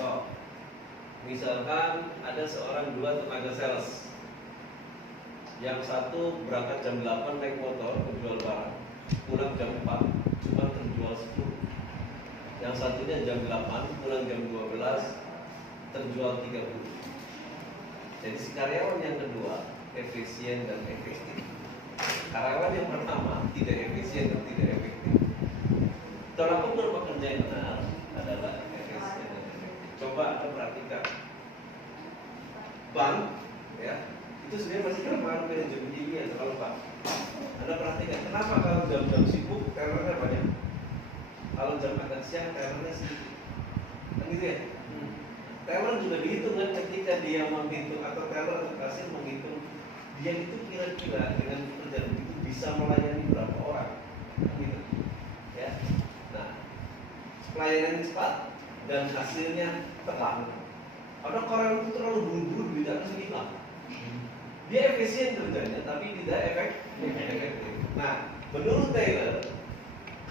Contoh, misalkan ada dua tenaga sales. Yang satu berangkat jam 8 naik motor menjual barang, pulang jam 4 cuma terjual 10. Yang satunya jam 8 pulang jam 12 terjual 30. Jadi si karyawan yang kedua efisien dan efektif. Karyawan yang pertama tidak efisien dan tidak efektif. Tolak ukur pekerja yang benar adalah efisien dan efektif. Coba Anda perhatikan bank, ya, itu sebenarnya masih kelemahan manajemen ilmiah kalau Pak. Anda perhatikan kenapa kalau jam-jam sibuk tellernya banyak, kalau jam makan siang tellernya sedikit, kan gitu ya? Teller juga dihitung kan ketika dia menghitung atau teller atau kasir menghitung dia itu kira-kira dengan pekerjaan itu bisa melayani berapa orang, kan gitu, ya. Nah, pelayanan cepat dan hasilnya tepat. Ada karyawan itu terlalu buru-buru tidak seimbang. Dia efisien kerjanya tapi tidak efektif. Nah, menurut Taylor,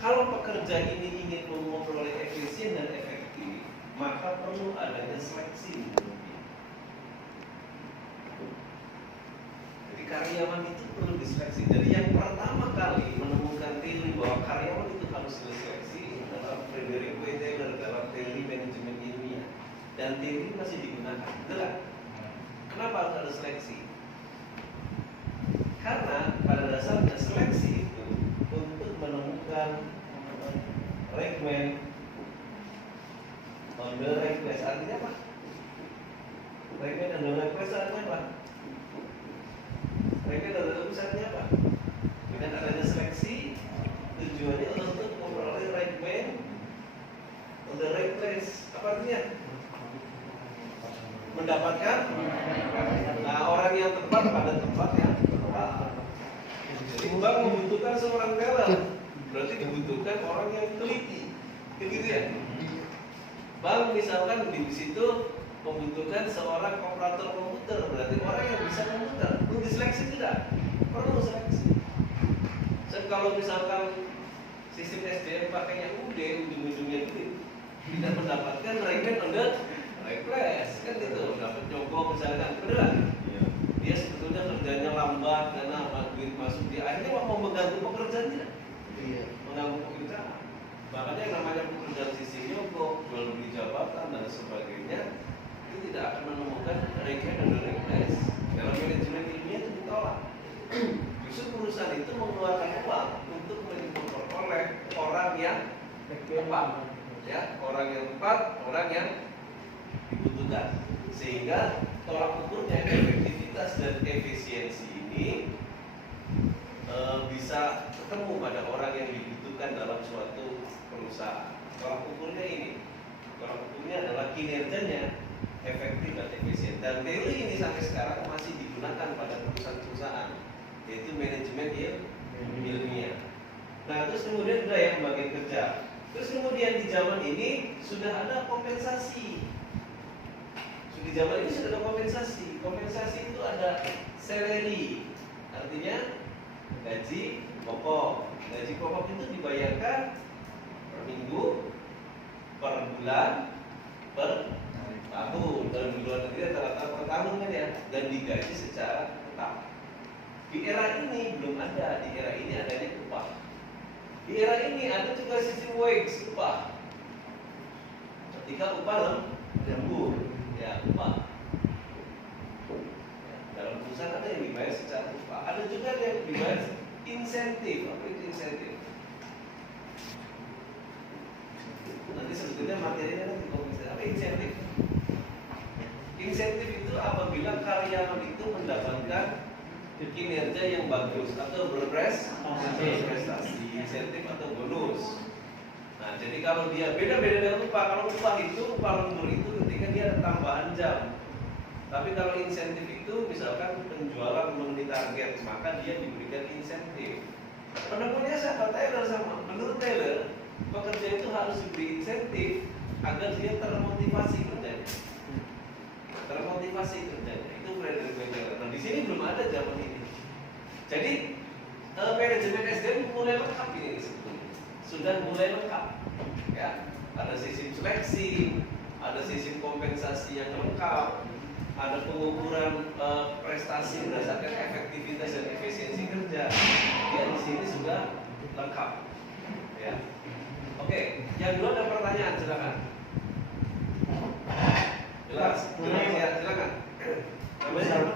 kalau pekerja ini ingin memperoleh efisien dan efektif, maka perlu adanya seleksi. Jadi karyawan itu perlu diseleksi. Jadi yang pertama kali menemukan teori bahwa karyawan itu harus diseleksi adalah Frederick W. Taylor dalam teori manajemen ilmiah. Dan teori masih digunakan. Betul? Kenapa harus ada seleksi? Karena pada dasarnya seleksi itu untuk menemukan requirement on the request. Artinya apa? Requirement on the request artinya apa? Requirement on the request artinya apa? Dengan adanya seleksi tujuannya untuk memperoleh requirement on the request. Apa artinya? Mendapatkan orang yang tepat pada tempat yang tepat. Jadi bank membutuhkan seorang teller, berarti dibutuhkan orang yang teliti, begitu ya. Bank misalkan di situ membutuhkan seorang operator komputer, berarti orang yang bisa komputer. Perlu diseleksi tidak? Perlu seleksi. Dan kalau misalkan sistem SDM pakainya UD, ujung-ujungnya duit, tidak mendapatkan requirement on the request, kan gitu, dapat nyogok misalkan, beneran? Dia sebetulnya kerjanya lambat karena duit masuk dia, akhirnya mau mengganggu pekerjaan tidak? Mengganggu pekerjaan. Makanya yang namanya pekerjaan sisi nyogok, jual beli jabatan dan sebagainya, itu tidak akan menemukan requirement on request. Dalam manajemen ilmiah itu ditolak. Justru perusahaan itu mengeluarkan uang untuk memperoleh orang yang tepat, ya, orang yang tepat, orang yang dibutuhkan, sehingga tolak ukurnya efektivitas dan efisiensi ini bisa ketemu pada orang yang dibutuhkan dalam suatu perusahaan. Tolak ukurnya ini, tolak ukurnya adalah kinerjanya efektif dan efisien. Dan teori ini sampai sekarang masih digunakan pada perusahaan-perusahaan, yaitu manajemen ilmiah. Nah, terus kemudian sudah yang bagian kerja. Terus kemudian di zaman ini sudah ada kompensasi. Di zaman ini sudah ada kompensasi. Kompensasi itu ada salary, artinya gaji pokok. Gaji pokok itu dibayarkan per minggu, per bulan, per tahun. Dalam di luar negeri rata-rata per tahun kan ya, dan digaji secara tetap. Di era ini belum ada. Di era ini adanya upah. Di era ini ada juga sistem wage, upah. Ketika upah lembur, ya upah. Dalam perusahaan ada yang dibayar secara upah, ada juga yang dibayar insentif. Apa itu insentif? Nanti sebetulnya materinya nanti komisi. Apa insentif? Insentif itu apabila karyawan itu mendapatkan kinerja yang bagus atau berprestasi, insentif atau bonus. Nah, jadi kalau dia beda-beda dengan upah. Kalau upah itu, upah lembur itu ketika dia ada tambahan jam. Tapi kalau insentif itu misalkan penjualan memenuhi target, maka dia diberikan insentif. Penemunya siapa? Taylor sama. Menurut Taylor, pekerja itu harus diberi insentif agar dia termotivasi kerjanya. Termotivasi kerjanya. Itu Frederick W. Taylor. Nah, di sini belum ada zaman ini. Jadi manajemen SDM mulai lengkap ini sebetulnya. Sudah mulai lengkap, ya. Ada sistem seleksi, ada sistem kompensasi yang lengkap, ada pengukuran prestasi berdasarkan efektivitas dan efisiensi kerja. Ya, di sini sudah lengkap. Ya. Oke, yang dua ada pertanyaan, silakan. Jelas, silakan. Namanya siapa?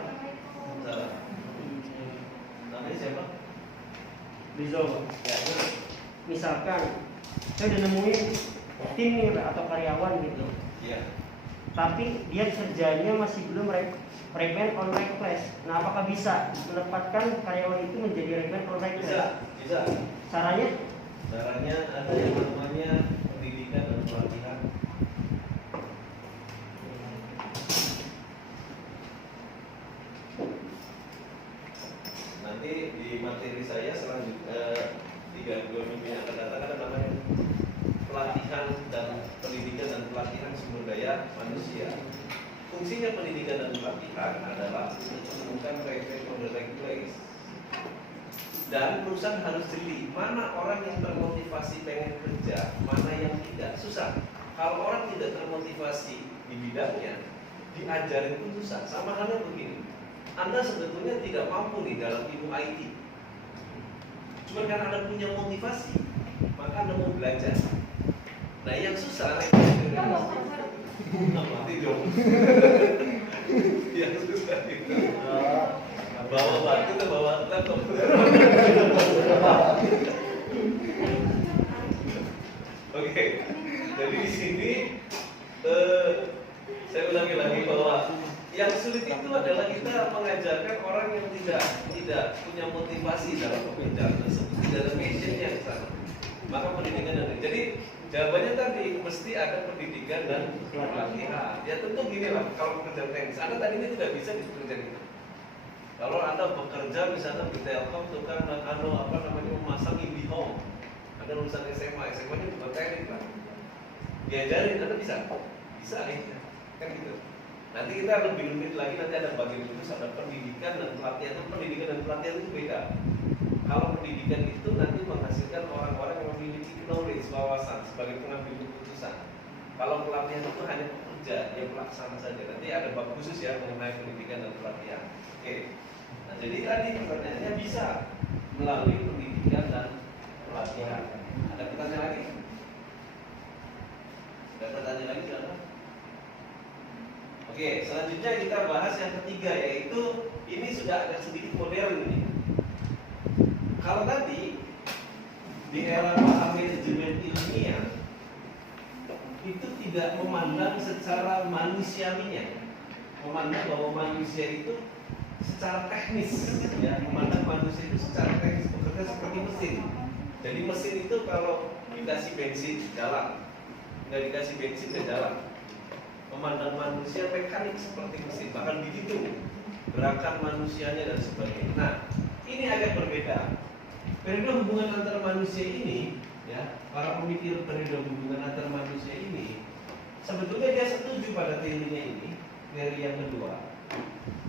Namanya siapa? Rizal. Ya, Misalkan saya udah nemuin tim nih atau karyawan gitu, iya. tapi dia kerjanya masih belum remain on request. Nah, apakah bisa menempatkan karyawan itu menjadi remain on request? Bisa. Caranya? Caranya ada yang namanya pendidikan dan pelatihan. Nanti di materi saya selanjutnya 3 minggu yang akan datang ada namanya pelatihan dan pendidikan dan pelatihan sumber daya manusia. Fungsinya pendidikan dan pelatihan adalah untuk menemukan right on the right place. Dan perusahaan harus jeli mana orang yang termotivasi pengen kerja, mana yang tidak. Susah. Kalau orang tidak termotivasi di bidangnya, diajarin pun susah. Sama halnya begini. Anda sebetulnya tidak mampu nih dalam ilmu IT. Cuma karena Anda punya motivasi, maka Anda mau belajar. Nah, yang susah mati dong. Yang susah itu bawa batu atau bawa laptop. Oke, jadi di sini saya ulangi lagi bahwa yang sulit itu adalah kita mengajarkan orang yang tidak punya motivasi dalam pekerjaan tersebut, tidak ada passionnya di sana. Maka pendidikan dan jadi jawabannya tadi mesti ada pendidikan dan pelatihan. Ya tentu gini lah, kalau pekerjaan teknis, Anda tadi ini tidak bisa di pekerjaan itu. Kalau Anda bekerja misalnya di Telkom, tukang memasang IndiHome, Anda lulusan SMA-nya bukan teknik kan? Diajarin, Anda bisa ya, kan gitu. Nanti kita lebih lagi, nanti ada bagian khusus, ada pendidikan dan pelatihan. Pendidikan dan pelatihan itu beda. Kalau pendidikan itu nanti menghasilkan orang-orang yang memiliki knowledge, wawasan sebagai pengambil keputusan. Kalau pelatihan itu hanya pekerja yang pelaksana saja. Nanti ada bab khusus ya mengenai pendidikan dan pelatihan. Oke. Nah, jadi tadi pertanyaannya bisa melalui pendidikan dan pelatihan. Ada pertanyaan lagi? Ada pertanyaan lagi silakan. Oke, selanjutnya kita bahas yang ketiga, yaitu ini sudah agak sedikit modern ini. Kalau tadi di era manajemen ilmiah itu tidak memandang secara manusiawinya, memandang bahwa manusia itu secara teknis, ya, memandang manusia itu secara teknis bekerja seperti mesin. Jadi mesin itu kalau dikasih bensin jalan, nggak dikasih bensin nggak jalan. Memandang manusia mekanik seperti mesin, bahkan begitu gerakan manusianya dan sebagainya. Nah, ini agak berbeda. Periode hubungan antar manusia ini, ya, para pemikir periode hubungan antar manusia ini, sebetulnya dia setuju pada teorinya ini, teori yang kedua.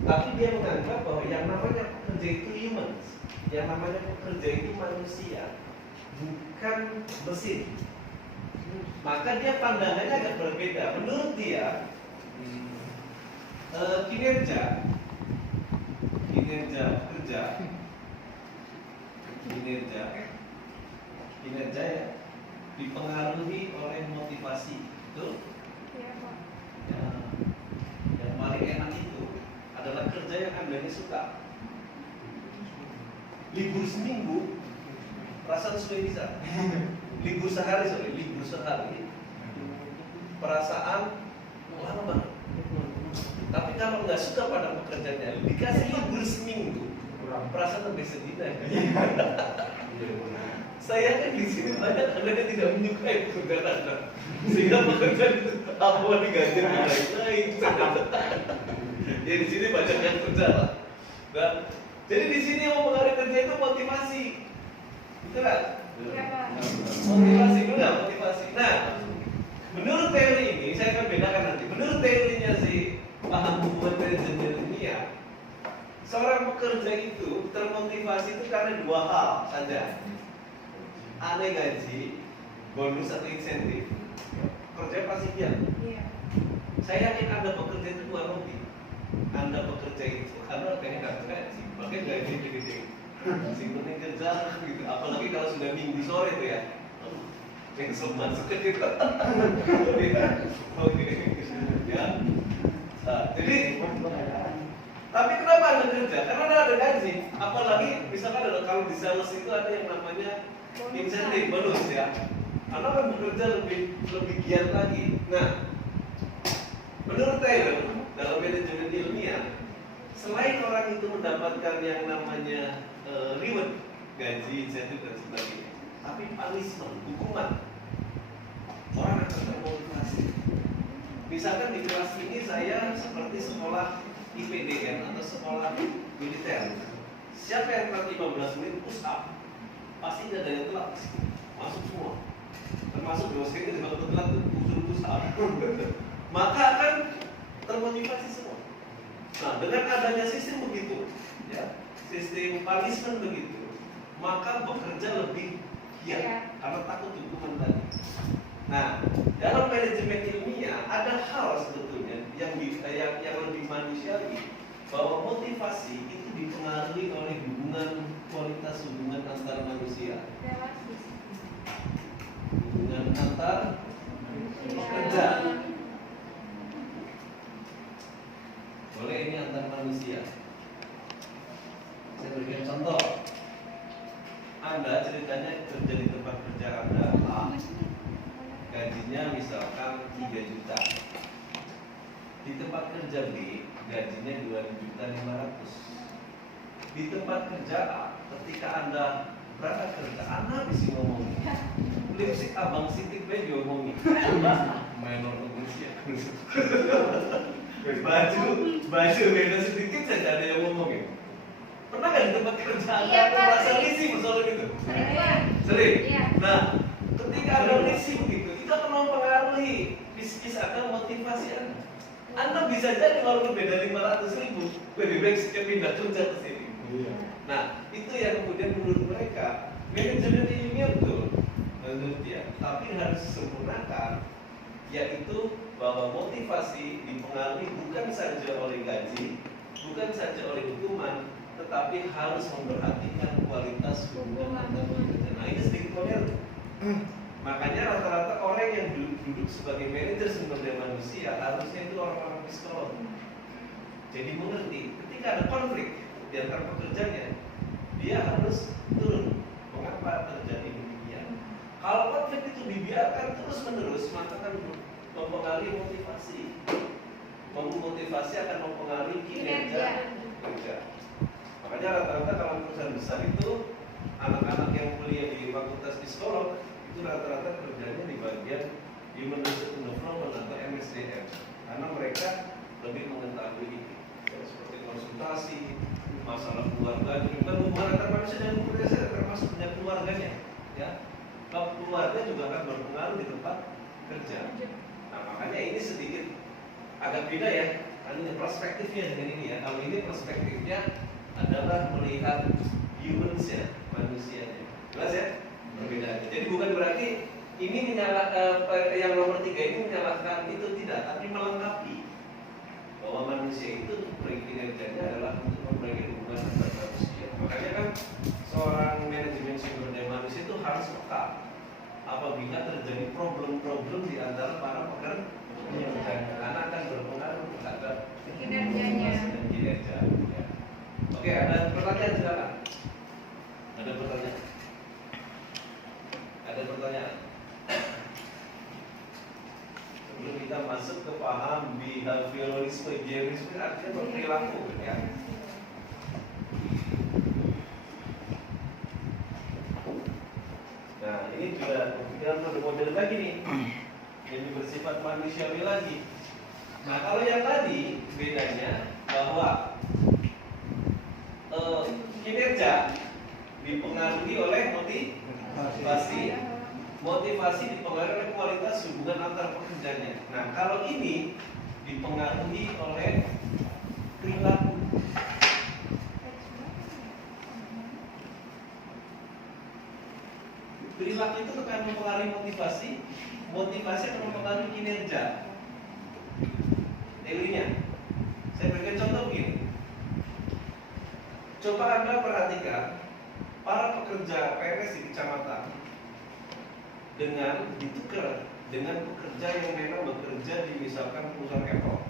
Tapi dia menganggap bahwa yang namanya pekerja itu humans, yang namanya pekerja itu manusia, bukan mesin. Maka dia pandangannya agak berbeda. Menurut dia, kinerja ya, dipengaruhi oleh motivasi. Betul? Iya, Pak. Ya, yang paling enak itu adalah kerja yang Anda suka. Libur seminggu, perasaan sudah bisa. Libur sehari, perasaan lama banget. Tapi kalau nggak suka pada pekerjaannya, dikasih libur seminggu, perasaan lebih sedih. Saya kan di sini banyak Anda yang tidak menyukai pekerjaan Anda, sehingga pekerjaan itu apa digaji lain. Ya di sini banyak yang kerja lah. Nah, jadi di sini yang mempengaruhi kerja itu motivasi, betul kan? Iya, Pak. Motivasi juga motivasi. Nah, menurut teori ini saya akan bedakan nanti. Menurut teorinya si paham hubungan manajemen ilmiah, seorang pekerja itu termotivasi itu karena dua hal saja. Ada gaji, bonus atau insentif. kerja pasti giat. Iya. Saya yakin Anda bekerja itu bukan hobi. Anda bekerja itu Anda kayaknya nggak gaji, makanya gaji gede-gede. Si penting kerja gitu. Apalagi kalau sudah minggu sore itu ya. Yang masuk ke kita. Oke. Ya. Nah, jadi tapi kenapa Anda kerja? Karena Anda ada gaji. Apalagi misalkan kalau di sales itu ada yang namanya insentif bonus ya. Anda kan bekerja lebih giat lagi. Nah, menurut Taylor dalam manajemen ilmiah, selain orang itu mendapatkan yang namanya reward, gaji, insentif dan sebagainya, tapi punishment, hukuman, orang akan termotivasi. Misalkan di kelas ini saya seperti sekolah IPDN atau sekolah militer. Siapa yang telat 15 menit push up, pasti ada yang telat. Masuk semua. Termasuk dosennya juga telat usul push up. Maka akan termotivasi semua. Nah, dengan adanya sistem begitu, ya, sistem punishment begitu, maka bekerja lebih giat karena takut hukuman tadi. Nah, dalam manajemen ilmiah ada hal sebetulnya yang lebih manusiawi, bahwa motivasi itu dipengaruhi oleh kualitas hubungan antar manusia, hubungan antar pekerja. Boleh ini antar manusia. Saya berikan contoh. Anda ceritanya kerja di tempat kerja Anda A, gajinya misalkan 3 juta. Di tempat kerja B, gajinya 2.500.000. Di tempat kerja A, ketika Anda berangkat kerja, Anda bisa ngomong. Lipsik abang sitik B diomongin. Main orang Indonesia. Baju beda sedikit saja ada yang ngomongin. Pernah nggak di tempat kerja Anda merasa risih soal itu? Sering. Iya. Nah, ketika Anda risih begitu, itu akan mempengaruhi psikis Anda, motivasi Anda. Anda bisa jadi walaupun beda 500.000, lebih baik setiap pindah kerja ke sini. Nah, itu yang kemudian menurut mereka manajemen ilmiah betul, menurut dia, tapi harus disempurnakan, yaitu bahwa motivasi dipengaruhi bukan saja oleh gaji, bukan saja oleh hukuman, tetapi harus memperhatikan kualitas hubungan antar pekerja. Nah, ini sedikit modern. Makanya rata-rata orang yang duduk sebagai manajer sumber daya manusia harusnya itu orang-orang psikolog. Jadi mengerti ketika ada konflik di antara pekerjanya, dia harus turun. Mengapa terjadi demikian? Kalau konflik itu dibiarkan terus-menerus, maka akan mempengaruhi motivasi. Memotivasi akan mempengaruhi kinerja kerja. Makanya rata-rata kalau perusahaan besar itu anak-anak yang kuliah di fakultas psikolog itu rata-rata kerjanya di bagian Human Resource Development atau MSDM, karena mereka lebih mengetahui ini, seperti konsultasi, masalah keluarga, bukan hubungan antar manusia dan keluarga saya termasuk dengan keluarganya, ya. Kalau keluarga juga akan berpengaruh di tempat kerja. Nah, makanya ini sedikit agak beda ya, ini perspektifnya dengan ini ya. Kalau ini perspektifnya adalah melihat humans-nya, manusianya. Jelas ya? Perbedaannya. Jadi bukan berarti ini yang nomor 3 ini menyalahkan itu, tidak, tapi melengkapi bahwa manusia itu kinerjanya adalah untuk memperbaiki hubungan antar manusia. Makanya kan seorang manajemen sumber daya manusia itu harus peka apabila terjadi problem-problem di antara para pekerja, karena akan berpengaruh terhadap Kinerjanya. dan kinerja. Ya. Oke, ada pertanyaan silakan. Ada pertanyaan? Ada pertanyaan? Sebelum kita masuk ke paham behaviorisme artinya berperilaku, ya. Nah, ini juga pemikiran model lagi nih, yang bersifat manusiawi lagi. Nah, kalau yang tadi bedanya bahwa kinerja dipengaruhi oleh motivasi dipengaruhi oleh kualitas hubungan antar pekerjanya. Nah, kalau ini dipengaruhi oleh perilaku. Perilaku itu akan mempengaruhi motivasi, motivasi akan mempengaruhi kinerja. Teorinya, saya berikan contoh begini. Coba Anda perhatikan para pekerja PNS di kecamatan dengan ditukar dengan pekerja yang memang bekerja di misalkan perusahaan Apple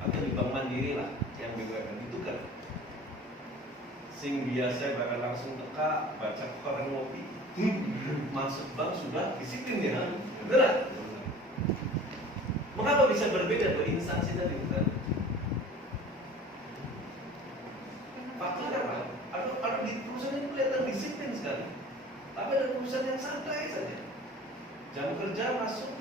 atau di Bank Mandiri lah yang BUMN, ditukar. Sing biasa bakal langsung teka baca koran ngopi masuk bank sudah disiplin ya, benar? Mengapa bisa berbeda tuh instansi tadi bukan? Faktornya apa? Ada di perusahaan itu kelihatan disiplin sekali, tapi ada perusahaan yang santai saja. Jam kerja masuk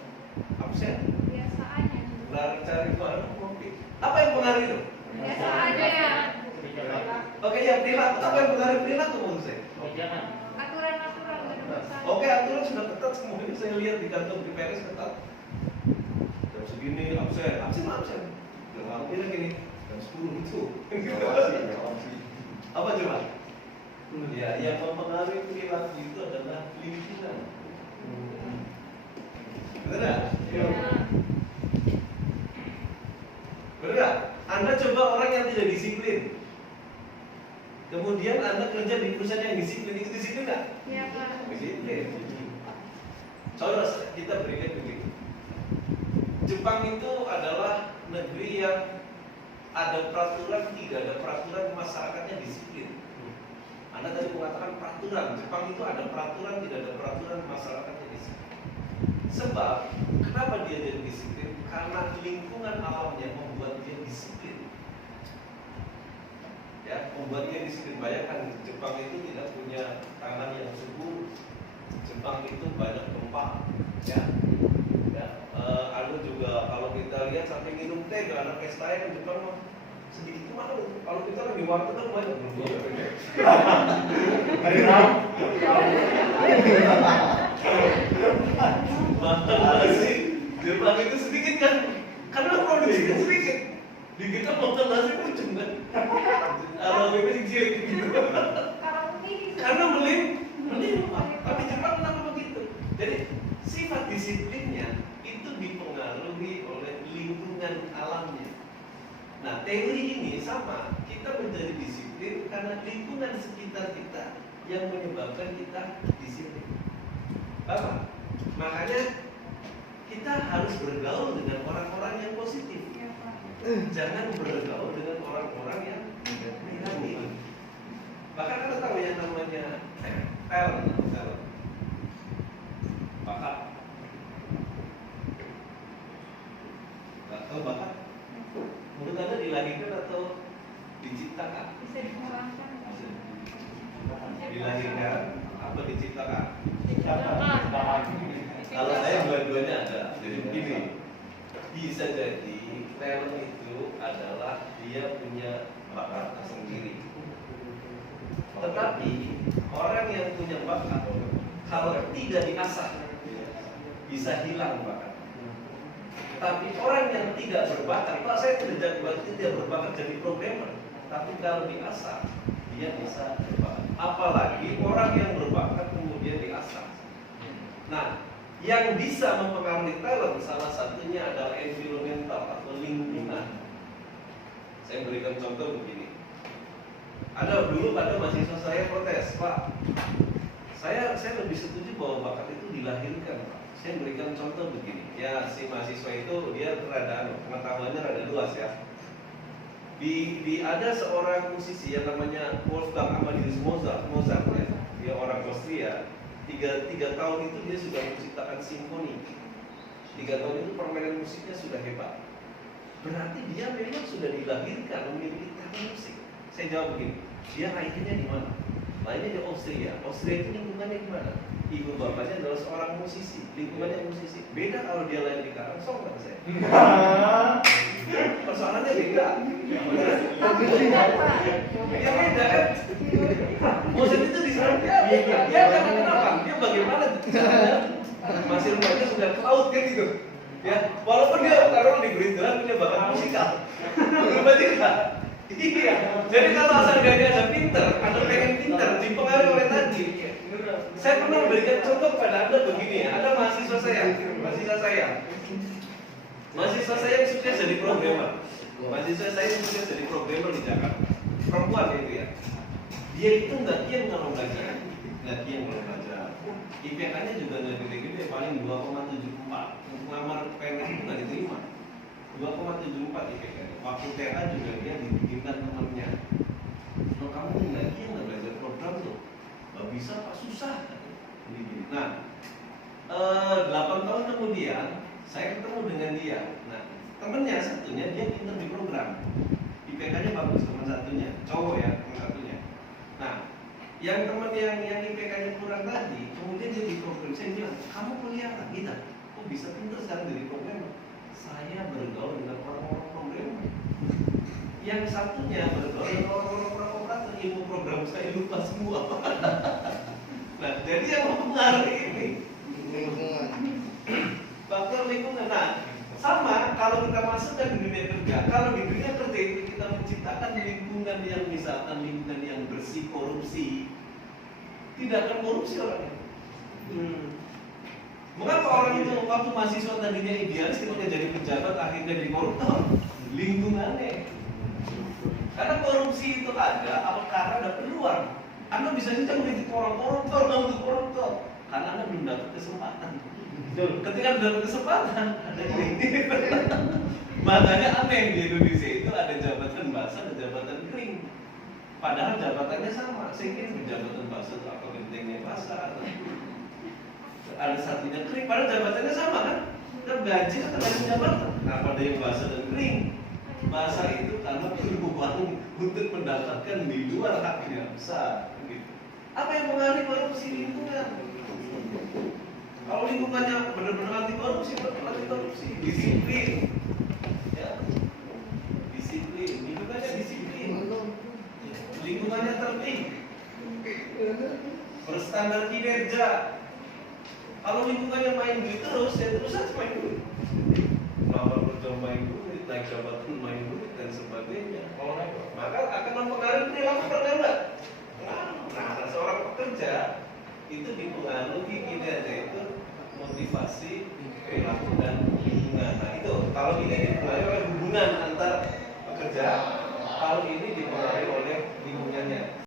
absen, Biasa aja. lari cari warung ngopi. Apa yang pengaruh itu? Biasa aja ya. Oke, ya perilaku. Apa yang pengaruh perilaku maksud saya? Aturan-aturan dari perusahaan. Oke, aturan sudah ketat semua. Ini saya lihat di kantor di PNS ketat. Jam segini absen. Jangan bilang gini, jam 10 itu. Apa coba? Ya, yang mempengaruhi perilaku itu adalah pimpinan. Benar nggak? Ya. Benar nggak? Anda coba orang yang tidak disiplin, kemudian Anda kerja di perusahaan yang disiplin, itu disiplin nggak? Iya, Pak. Disiplin. Contoh kita berikan begini. Jepang itu adalah negeri yang ada peraturan, tidak ada peraturan, masyarakatnya disiplin. Anda tadi mengatakan peraturan, Jepang itu ada peraturan, tidak ada peraturan, masyarakatnya disiplin. Sebab, kenapa dia jadi disiplin? Karena lingkungan alamnya membuat dia disiplin. Ya, membuat dia disiplin. Bayangkan, Jepang itu tidak punya tanah yang subur. Jepang itu banyak gempa. Ya, juga kalau kita lihat sampai minum teh, kalau anak pesta kan Jepang mah sedikit mana? Kalau kita lagi warteg kan banyak berdua. Makan nasi Jepang itu sedikit kan? Karena produksinya sedikit. Di kita makan nasi pucung kan? Kalau bebek kecil gitu. Karena melimpah. Tapi Jepang kenapa begitu? Jadi sifat disiplinnya itu dipengaruhi oleh lingkungan alamnya. Nah, teori ini sama, kita menjadi disiplin karena lingkungan sekitar kita yang menyebabkan kita disiplin. Apa? Makanya kita harus bergaul dengan orang-orang yang positif. Jangan bergaul dengan orang-orang yang negatif. Bahkan kita tahu yang namanya talent. Bakat. Gak tahu bakat? Menurut Anda dilahirkan atau diciptakan? Bisa dikembangkan. Dilahirkan apa diciptakan? Diciptakan. Kalau saya dua-duanya ada. Jadi begini, bisa jadi talent itu adalah dia punya bakat sendiri. Tetapi orang yang punya bakat kalau tidak diasah bisa hilang bakat. Tapi orang yang tidak berbakat, Pak saya tidak berbakat jadi programmer. Tapi kalau diasah dia bisa berbakat. Apalagi orang yang berbakat kemudian diasah. Nah, yang bisa mempengaruhi talent salah satunya adalah environmental atau lingkungan. Saya berikan contoh begini. Dulu ada mahasiswa saya protes, Pak. Saya lebih setuju bahwa bakat itu dilahirkan, Pak. Saya berikan contoh begini. Ya, si mahasiswa itu dia pengetahuannya rada luas ya. Ada seorang musisi yang namanya Wolfgang Amadeus Mozart ya. Dia orang Austria. Tiga tahun itu dia sudah menciptakan simfoni. 3 tahun itu permainan musiknya sudah hebat. Berarti dia memang sudah dilahirkan memiliki talent musik. Saya jawab begini, dia lahirnya di mana? Lahirnya di Austria. Austria itu lingkungannya di mana? Ibu bapaknya adalah seorang musisi, lingkungannya musisi. Beda kalau dia lahir di Karangsong kan saya. Persoalannya beda. Ya beda kan? Mozart itu di sana dia karena kenapa? Dia bagaimana caranya? Masih rumahnya sudah ke laut kan gitu. Ya, walaupun dia taruh di Gerindra punya bakat musikal. Berubah tidak? Iya. Jadi kalau asal dia ada pinter, atau pengen pinter, dipengaruhi oleh tadi, Saya pernah memberikan contoh kepada Anda begini ya. Ada mahasiswa saya yang sukses jadi programmer. Mahasiswa saya yang sukses jadi programmer di Jakarta. Perempuan itu ya. Dia itu nggak kian kalau belajar. IPK-nya juga nggak gede-gede, paling 2,74. Untuk ngamar PNS itu nggak diterima. 2,74 IPK. Waktu TA juga dia dibikinkan temannya. Kalau kamu tuh nggak belajar program tuh, nggak bisa pak, susah. Nah, 8 tahun kemudian saya ketemu dengan dia. Nah, temennya satunya dia pintar di program, IPK-nya bagus, teman satunya cowok ya, teman satunya. Nah, yang teman yang IPK-nya kurang tadi, kemudian dia di program. Saya bilang, kamu kuliah lah kita, kok bisa pintar sekarang jadi programmer? Saya bergaul dengan orang-orang programmer. Yang satunya bergaul dengan orang-orang operator, ilmu program saya lupa semua. Nah, jadi yang mempengaruhi ini faktor lingkungan. Nah, sama kalau kita masukkan di dunia kerja, kalau di dunia kerja itu kita menciptakan lingkungan yang misalkan lingkungan yang bersih korupsi, tidak akan korupsi orangnya. Mengapa orang itu waktu mahasiswa tadinya idealis ketika jadi pejabat akhirnya jadi koruptor? Lingkungannya. Karena korupsi itu ada karena ada peluang. Anda bisa saja menjadi orang koruptor, karena Anda belum dapat kesempatan. Ketika dapat kesempatan, ada ini. Makanya aneh di Indonesia itu ada jabatan basah, ada jabatan kering. Padahal jabatannya sama. Saya kira jabatan basah itu apa pentingnya basah? Ada satunya kering, padahal jabatannya sama kan? Dan gaji kan tergantung jabatan. Kenapa ada yang basah dan kering? Basah itu karena perlu uang untuk mendapatkan di luar haknya besar. Gitu. Apa yang mengaruhi korupsi lingkungan? Kalau lingkungannya benar-benar anti korupsi, disiplin, ya, disiplin, lingkungannya disiplin, lingkungannya tertib, berstandar kinerja. Kalau lingkungannya main duit terus, ya terus saja main duit. Kalau kerja main duit, naik jabatan main duit dan sebagainya, maka akan mempengaruhi perilaku kerja. Nah, seorang pekerja itu dipengaruhi kinerja itu motivasi, perilaku dan lingkungan. Nah itu kalau ini dipengaruhi oleh hubungan antar pekerja, kalau ini dipengaruhi oleh lingkungannya.